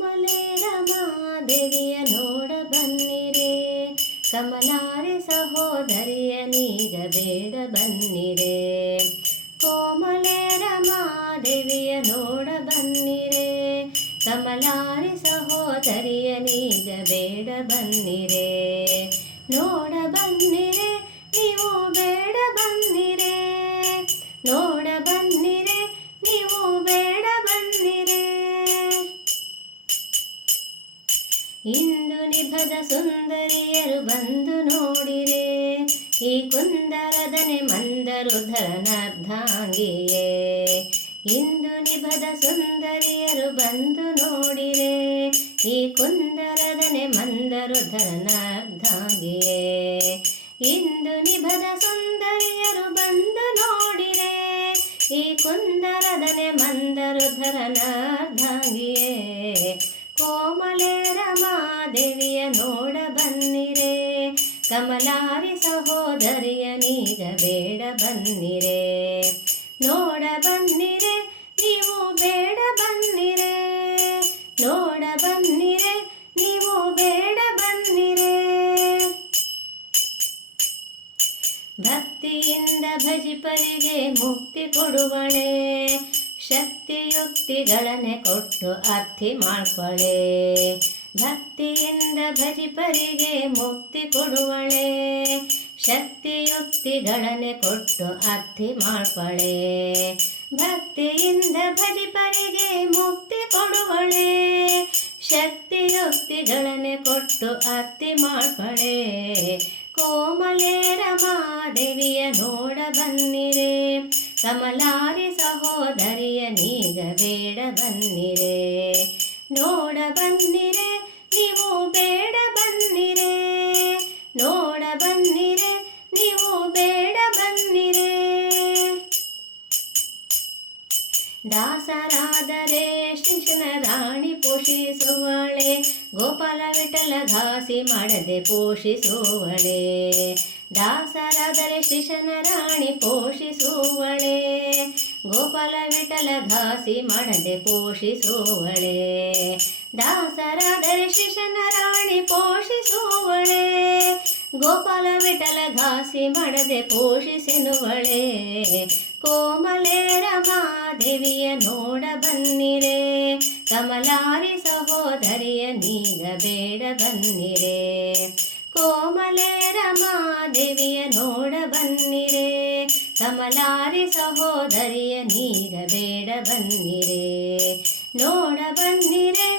ಕೋಮಲೆ ರಮಾದೇವಿಯ ನೋಡ ಬನ್ನಿರೆ, ಕಮಲಾರಿ ಸಹೋದರಿಯ ನೀಗ ಬೇಡ ಬನ್ನಿರೆ. ಕೋಮಲೆ ರಮಾದೇವಿಯ ನೋಡ ಬನ್ನಿರೆ, ಕಮಲಾರಿ ಸಹೋದರಿಯ ನೀಗ ಬೇಡ ಬನ್ನಿರೆ. ನೋಡ ಬನ್ನಿರೆ ನೀವು ಬೇಡ ಬನ್ನಿರೆ, ನೋಡ ಬನ್ನಿರೆ ನೀವು ಬೇಡ ಬನ್ನಿರೆ. ಇಂದು ನಿಭದ ಸುಂದರಿಯರು ಬಂದು ನೋಡಿರೆ, ಈ ಕುಂದರದನೆ ಮಂದರುಧರನರ್ಧಾಂಗಿಯೇ. ಇಂದು ನಿಭದ ಸುಂದರಿಯರು ಬಂದು ನೋಡಿರೆ, ಈ ಕುಂದರದನೆ ಮಂದರುಧರನರ್ಧಾಂಗಿಯೇ. ಇಂದು ನಿಭದ ಸುಂದರಿಯರು ಬಂದು ನೋಡಿರೆ, ಈ ಕುಂದರದನೆ ಮಂದರುಧರನರ್ಧಾಂಗಿಯೇ. ಕೋಮಲೆ ರಮಾದೇವಿಯ ನೋಡ ಬನ್ನಿರೆ, ಕಮಲಾರಿ ಸಹೋದರಿಯ ನೀಗ ಬೇಡ ಬನ್ನಿರೆ. ನೋಡ ಬನ್ನಿರೆ ನೀವು ಬೇಡ ಬನ್ನಿರೆ, ನೋಡ ಬನ್ನಿರೆ ನೀವು ಬೇಡ ಬನ್ನಿರೆ. ಭಕ್ತಿಯಿಂದ ಭಜಿಪರಿಗೆ ಮುಕ್ತಿ ಕೊಡುವಳೆ, ಶಕ್ತಿಯುಕ್ತಿಗಳನ್ನೇ ಕೊಟ್ಟು ಅರ್ಥಿ ಮಾಡ್ಕೊಳ್ಳೆ. ಭಕ್ತಿಯಿಂದ ಭಜಿಪರಿಗೆ ಮುಕ್ತಿ ಕೊಡುವಳೆ, ಶಕ್ತಿಯುಕ್ತಿಗಳನ್ನೇ ಕೊಟ್ಟು ಅರ್ಥಿ ಮಾಡ್ಕೊಳ್ಳೆ. ಭಕ್ತಿಯಿಂದ ಭಜಿಪರಿಗೆ ಮುಕ್ತಿ ಕೊಡುವಳೆ, ಶಕ್ತಿಯುಕ್ತಿಗಳನ್ನೇ ಕೊಟ್ಟು ಅರ್ಥಿ ಮಾಡ್ಕೊಳ್ಳೆ. ಕೋಮಲೆ ರಮಾದೇವಿಯ ನೋಡ ಬನ್ನಿರೆ, ಕಮಲಾರಿ ಸಹೋದರಿಯ ನೀಗ ಬೇಡ ಬನ್ನಿರೆ. ನೋಡ ಬನ್ನಿರೆ ನೀವು ಬೇಡ ಬನ್ನಿರೆ, ನೋಡ ಬನ್ನಿರೆ ನೀವು ಬೇಡ ಬನ್ನಿರೆ. ದಾಸರಾದರೆ ಶಿಶನ ರಾಣಿ ಪೋಷಿಸುವಳೆ, ಗೋಪಾಲ ವಿಠಲ ಘಾಸಿ ಮಾಡದೆ ಪೋಷಿಸುವಳೆ. ದಾಸರಾದರೆ ಶಿಶನ ರಾಣಿ ಪೋಷಿಸುವಳೆ, ಗೋಪಾಲ ವಿಠಲ ಘಾಸಿ ಮಾಡದೆ ಪೋಷಿಸುವಳೆ. ದಾಸರಾದರೆ ಶಿಶನ ರಾಣಿ ಪೋಷಿಸುವಳೆ, ಗೋಪಾಲ ವಿಠಲ ಘಾಸಿ ಮಾಡದೆ ಪೋಷಿಸೆನುವಳೆ. ಕೋಮಲೆ ರಮಾದೇವಿಯ ನೋಡ ಬನ್ನಿರೆ, ಕಮಲಾರಿ ಸಹೋದರಿಯ ನೀಗ ಬೇಡ ಬನ್ನಿರೆ. ಕೋಮಲೆ ರಮಾದೇವಿಯ ನೋಡ ಬನ್ನಿರೆ, ಕಮಲಾರಿ ಸಹೋದರಿಯ ನೀಗ ಬೇಡ ಬನ್ನಿರೆ. ನೋಡ ಬನ್ನಿರೆ